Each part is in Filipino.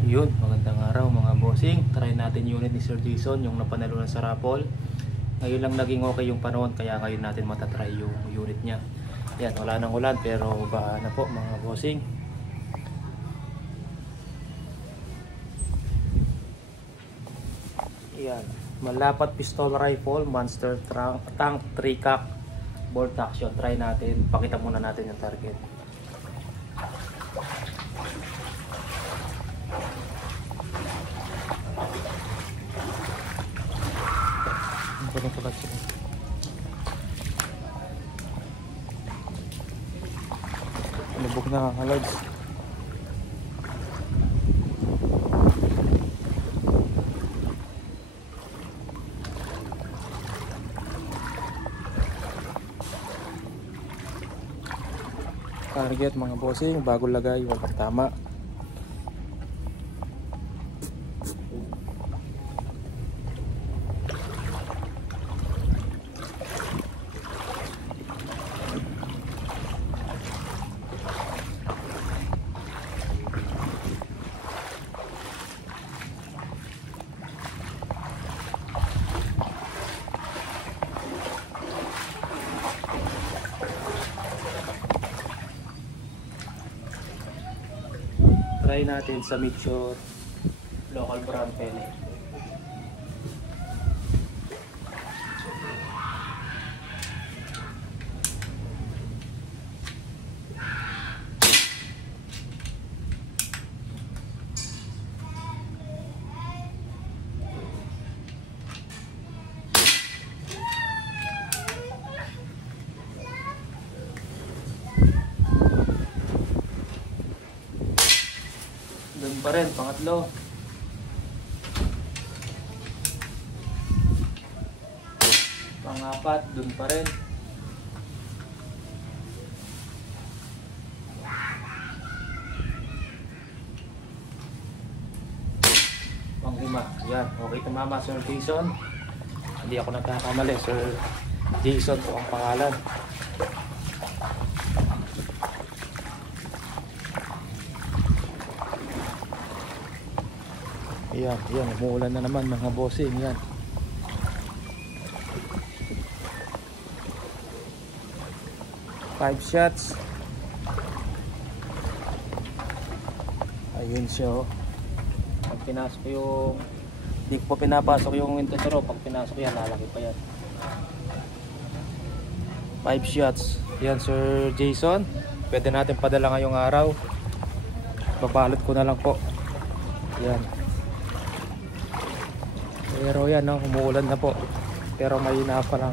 Yun, magandang araw mga bossing. Try natin unit ni Sir Jason, yung napanalunan sa raffle. Ngayon lang naging okay yung panahon, kaya ngayon natin matatry yung unit niya. Yan, wala nang ulan pero baha na po mga bossing. Yan, malapat pistol rifle, monster tank 3-cock bolt action. Try natin, pakita muna natin yung target. Lubog na kalads. Target mga bossing, bago lagay, walang tama. Try natin sa Mitchell local brand pellet. Doon pa rin, pangatlo. Pangapat, doon pa rin. Panglima, yan. Okay, tumama Sir Jason. Hindi ako nagkakamali, Sir Jason po ang pangalan. Yan, yan, umuulan na naman mga bossing, yan. Five shots. Ayun siya, oh. Pag pinasok yung, hindi ko pa pinapasok yung intuturo. Pag pinasok yan, lalaki pa yan. 5 shots. Yan Sir Jason. Pwede natin padala ngayong araw. Babalot ko na lang po. Yan. Pero yan, no, umuulan na po. Pero mahina pa lang.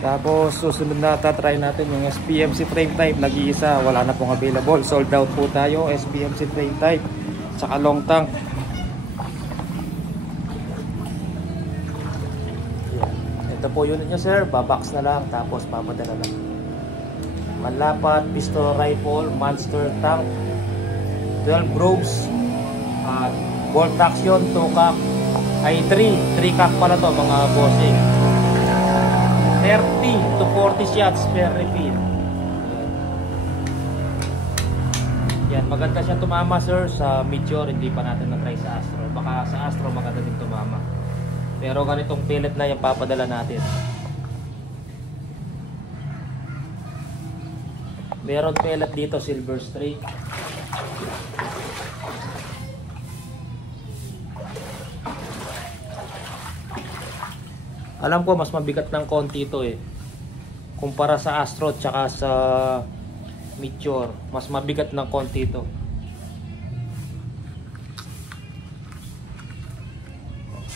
Tapos susunod na tatry natin yung SPMC frame type. Nag-iisa, wala na pong available. Sold out po tayo, SPMC frame type. Saka long tank. Yan. Ito po unit niya sir. Babox na lang. Tapos papadala lang. Malapat pistol rifle, monster tank, 12 grooves, bolt action, 2-cock, ay 3-cock pala to mga bossing. 30 to 40 shots per refill. Yan, maganda siya tumama sir sa Meteor. Hindi pa natin na-try sa Astro. Baka sa Astro maganda din tumama. Pero ganitong pellet na yung papadala natin. Meron pellet dito, silver streak. Alam ko mas mabigat ng konti ito eh. Kumpara sa Astro tsaka sa Meteor, mas mabigat ng konti ito.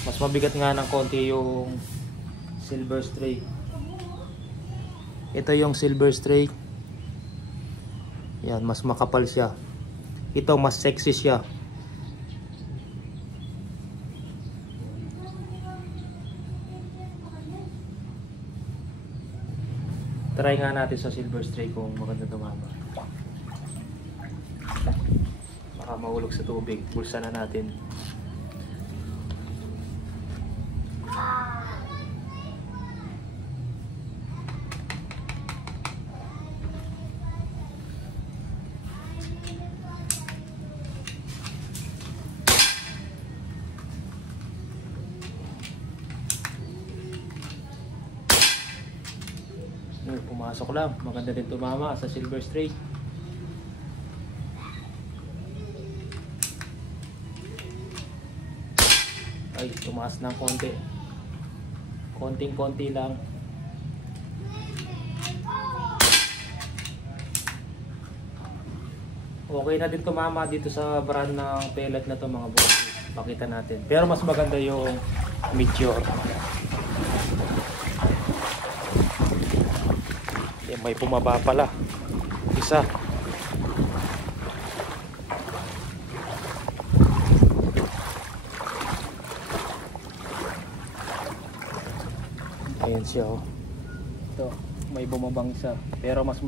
Mas mabigat nga ng konti yung silver streak. Ito yung silver streak. Yan, mas makapal siya. Ito mas sexy siya. Try nga natin sa silver streak kung maganda tumama. Baka mahulog sa tubig. Bulsa na natin. Pasok lang, maganda din tumama sa silver straight. Ay, tumaas ng konti. Konting-konti lang. Okay na din tumama dito sa brand ng pellet na to mga boss. Pakita natin. Pero mas maganda yung Meteor. May pumaba pala. Isa. Ayan siya oh. Ito, may bumabang isa. Pero mas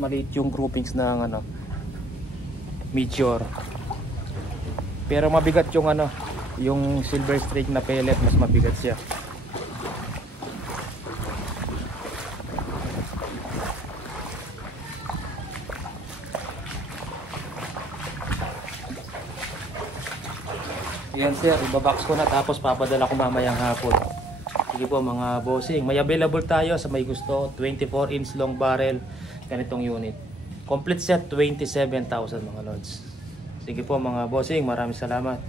maliit yung groupings ng ano, Meteor. Pero mabigat yung ano, yung silver streak na pellet, mas mabigat siya. Yan sir, ibabox ko na tapos papadala ko mamayang hapon. Sige po mga bossing, may available tayo sa may gusto, 24 inch long barrel, ganitong unit. Complete set, 27,000 mga lods. Sige po mga bossing, maraming salamat.